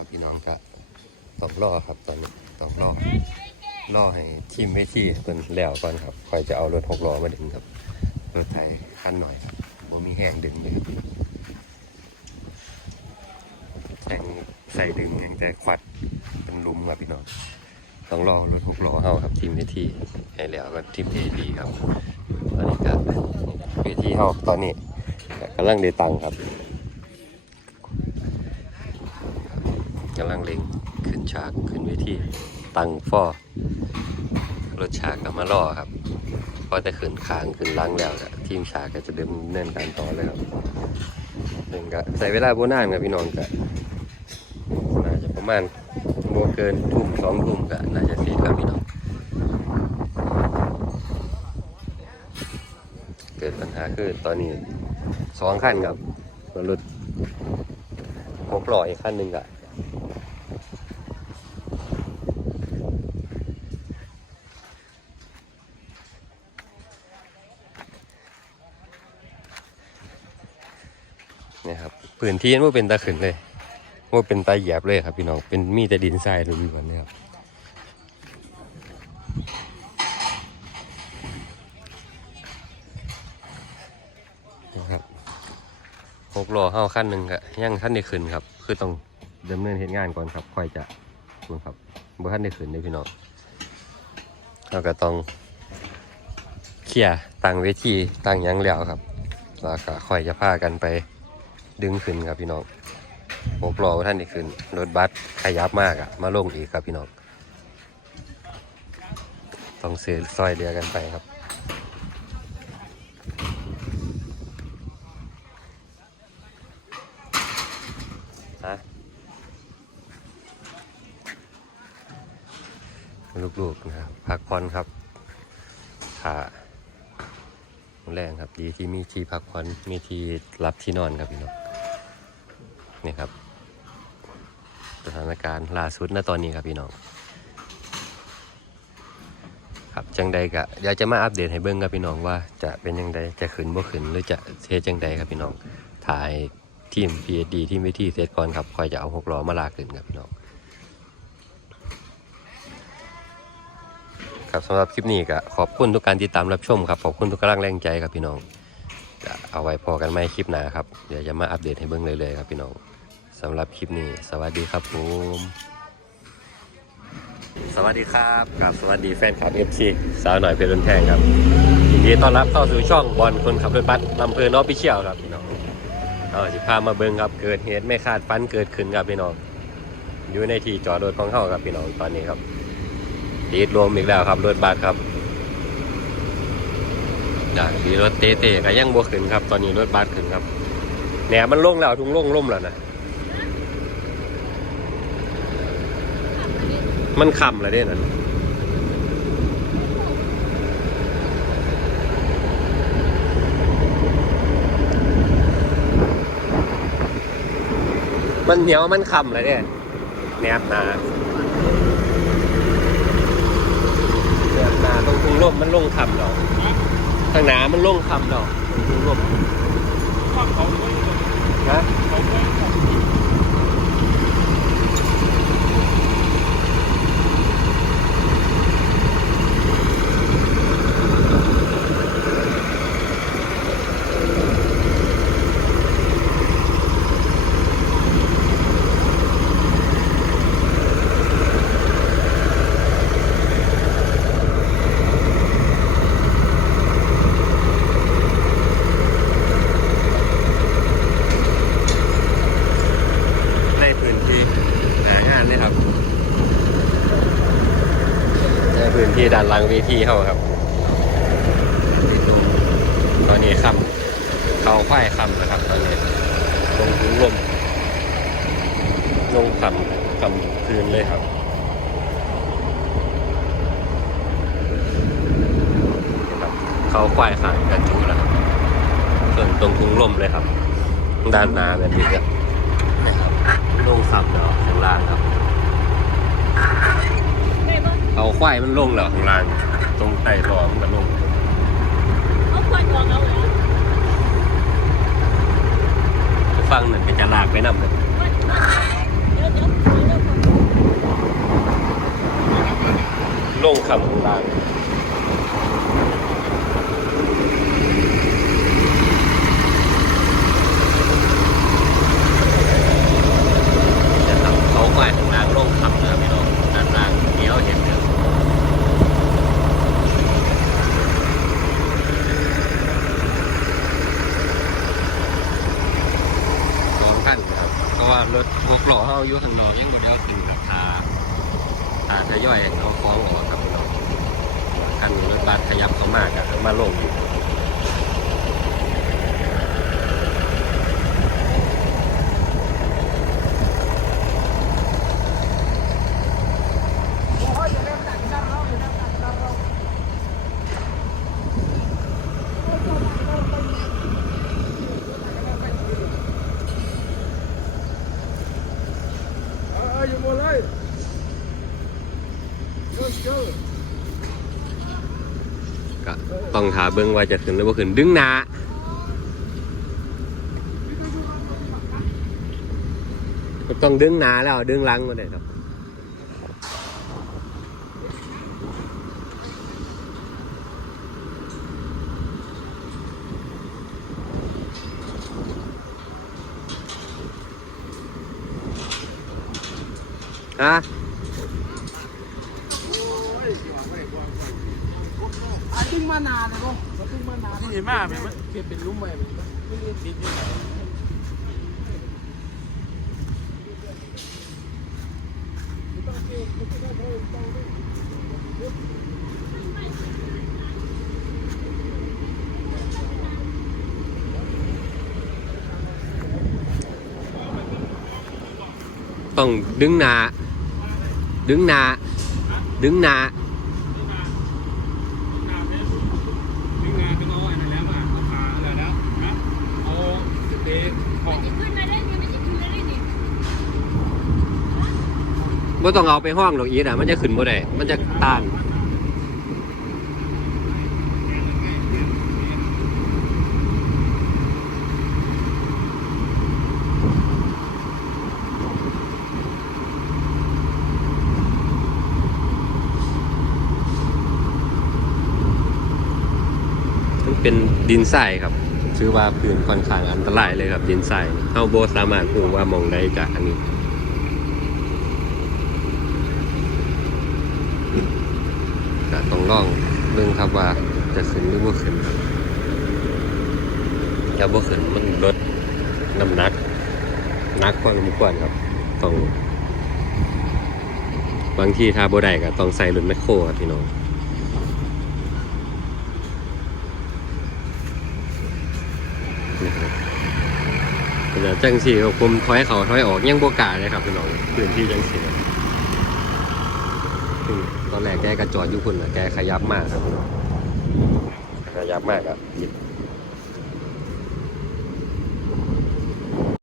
ครับพี่น้องก็ต้องรอครับตอนนี้ต้องรอรอให้ทีมเวทีเพิ่นแล้วก่อนครับค่อยจะเอารถหกล้อมาดึงครับรถไถคันหน่อยครับบ่มีแห้งดึงเลยครับแข่งใส่ดึงอย่างแต่ควัดเป็นลุมครับพี่น้องต้องรอรถหกล้อเฮาครับทีมเวทีให้แล้วก็ทีมเอดีครับตอนนี้ก็เวทีเฮาตอนนี้กำลังได้ตังครับ กำลังเล็งขึ้นฉากขึ้นเวทีตังฟอรถฉากก็มารอครับพอจะขึ้นคางขึ้นหลังแล้วทีมฉากก็จะเดินเนินการต่อเลยครับหนึ่งก็ใส่เวลาโบนานครับพี่น้องก็น่าจะประมาณโบเกินทุ่มสองทุ่มก็น่าจะเสร็จครับพี่น้อง เกิดปัญหาคือตอนนี้สองขั้นครับรถหกล้ออีกขั้นหนึ่งก็เนี่ยครับ พื้นที่มันเป็นตาขึนเลยว่าเป็นตาเหยียบเลยครับพี่น้อง เป็นมีแต่ดินทรายล้วนๆเลยครับนะครับหกล้อเห้าขั้นหนึ่งก็ยังท่านได้ขึ้นครับ คือต้องดำเนินเหตุงานก่อนครับ ค่อยจะคุณครับบ่ท่านได้ขึ้นเลยพี่น้องเราก็ต้องเคลียร์ตั้งเวทีตั้งยังแล้วครับแล้วก็ค่อยจะพากันไป ดึงขึ้นครับพี่น้องหกล้อว่าท่านได้ขึ้น รถบัสขยับมากอะมาลงอีกครับพี่น้อง ต้องเสือซอยเรือกันไปครับ ลูกๆนะครับพักผ่อนครับขาแรงครับ ดีที่มีที่พักผ่อนมีที่รับที่นอนครับพี่น้อง นี่ครับ สถานการณ์ล่าสุดณตอนนี้ครับพี่น้อง ครับจังใดกะเดี๋ยวจะมาอัปเดตให้เบิ่งครับพี่น้องว่าจะเป็นยังไงจะขึ้นบ่ขึ้นหรือจะเทจังใดครับพี่น้องถ่ายทีม PSD ทีมวิธีเซตก่อนครับคอยจะเอาหกล้อมาลากขึ้นครับพี่น้องครับสำหรับคลิปนี้ก็ขอบคุณทุกการติดตามรับชมครับขอบคุณทุกกำลังแรงใจครับพี่น้องจะเอาไว้พอกันไหมคลิปหน้าครับเดี๋ยวจะมาอัปเดตให้เบิ่งเลยๆครับพี่น้อง สำหรับคลิปนี้ สวัสดีครับผม สวัสดีครับกับสวัสดีแฟนคลับเอฟซีสาวหน่อยเพลินแทงครับยินดีต้อนรับเข้าสู่ช่องบอลคนขับรถบัสลำเพลินออฟฟิเชียลครับพี่น้องเอาสิพามาเบิ่งครับเกิดเหตุไม่คาดฝันเกิดขึ้นครับพี่น้องอยู่ในที่จอดรถของเขาครับพี่น้องตอนนี้ครับตีดรวมอีกแล้วครับรถบัสครับจากที่รถเตเตก็ยังบวขึ้นครับ ตอนนี้รถบัสขึ้นครับแหนมันลงแล้วทุ่งลงล่มแล้วนะ มันคำแล้วเด้นั่นมันเหนียวมันคำแล้วเด้แนบหนาเดือนหนาตรงทุ่งร่มมันลงคำดอกข้างหนามันลงคำดอกตรงทุ่งร่มฟังเขาด้วยนะเขาด้วย ในพื้นที่หางานเนี่ยครับในพื้น ที่ด้านหลังเวทีเขาครับ ตอนนี้คำเขาควายคำนะครับ ตอนนี้ลงทุ่งร่มลงคำคำคืนเลยครับเขาควายขายกันจูแล้วครับส่วนตรงทุ่งลมเลยครับ ด้านหน้าแบบนี้ครับลงขับแล้วข้างล่างครับ เขาควายมันลงแล้วข้างล่าง ตรงไต่รอมันก็ลงเอาควันออกเอาเหรอฟังหนึ่งก็จะลากไปนำเลย ควันเดี๋ยวเดี๋ยว รถหกล้อเฮาอยู่ข้างนอกยังบ่ได้เอาขึ้นครับทา ทาทยอยเอาของออกครับพี่น้องคันรถบัสขยับเข้ามากอะมาลงอยู่ เอออยู่หมดเลย Let's go ก็ต้องหาเบิ่งว่าจะขึ้นหรือบ่าขึ้นดึงหนาก็ต้องดึงหนาแล้วดึงลังมาได้ครับฮะ อา ตึงมานานเลยบ่มาตึงมานานที่เห็นมากไหมมันเปลี่ยนเป็นลุ้มใหม่มันไม่ได้ติดอยู่ต้องดึงหนาดึงหนาดึงหนา ดึงงานดึงเอาอันนั้นแล้วอะเอาขาอะไรแล้วนะเอาเตะของ จะขึ้นมาได้ไงไม่ใช่ขึ้นมาได้นี่ ไม่ต้องเอาไปห้องหรอกอีดอะมันจะขึ้นบ่ได้มันจะต้านมันเป็นดินทรายครับชื่อว่าพื้นค่อนข้างอันตรายเลยครับดินทรายเฮาโบสามารถรู้ว่ามองใดจะอันนี้ ต้องลองเบิ่งครับว่าจะขึ้นหรือบ่ขึ้นครับถ้าบ่ขึ้นมันลดน้ำหนักหนักกว่าสมควรครับต้องบางทีถ้าบ่ได้ก็ต้องใส่รถแมคโครครับพี่น้องนะครับขณะจังสี่ครับผมถอยเขาถอยออกยังบ่กาเลยครับพี่น้องพื้นที่จังสี่ซึ่ง ตอนแรกแกกระจอดอยู่คุณนะแกขยับมากครับขยับมากอะบิด